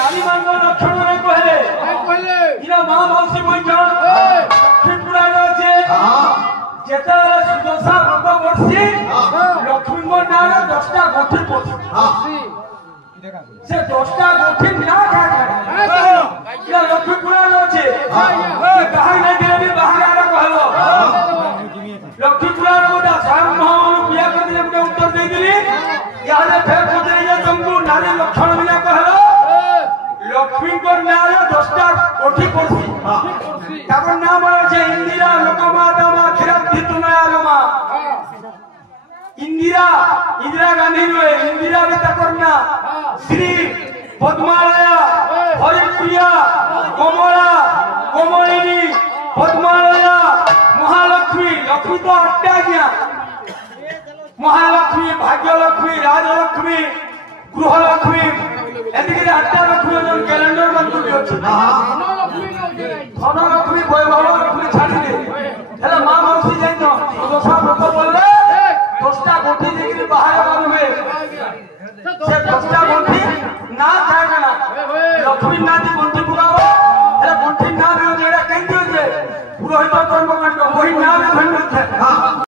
नारी मान लक्षण में कहले इना मां मौसी बोइछन लक्ष्मी पुराण আছে যেটা সুদশা ব্রত করছি লক্ষ্মীর নামে 10টা গঠি পড়ছি সে 10টা গঠি না খায় ইনা লক্ষ্মী পুরাণ আছে কাহাই না দিলে বাহারে আর কহলো লক্ষ্মী পুরাণ মধ্যে স্বয়ং মহামনু পিয়া করে একটা উত্তর দেই দিলি ইয়ারে ফের পছরে যে তুমকু নারী লক্ষণ বিনা কহলো লক্ষ্মী নামে 10টা গঠি পড়ছি তারপর নাম আছে ইন্দিরা লোকমাতা মা ক্ষীরাব্ধি তুনয়ালমা इंदिरा इंदिरा गांधी नए इंदिरा भी तकरना श्री पद्मालया हरिप्रिया कमला कमलिनी पद्मालया महालक्ष्मी लक्ष्मी तो 8टा गया महालक्ष्मी भाग्यलक्ष्मी राजलक्ष्मी गृहलक्ष्मी एदिके 8टा लक्ष्मी जोन कैलेंडर बंद भी अछि धनलक्ष्मी वैभवलक्ष्मी छाड़ी दे हेला मां मौसी जाइन दोसा व्रत बोलले 10टा गोठी देखि बाहर बाहर हुए से 10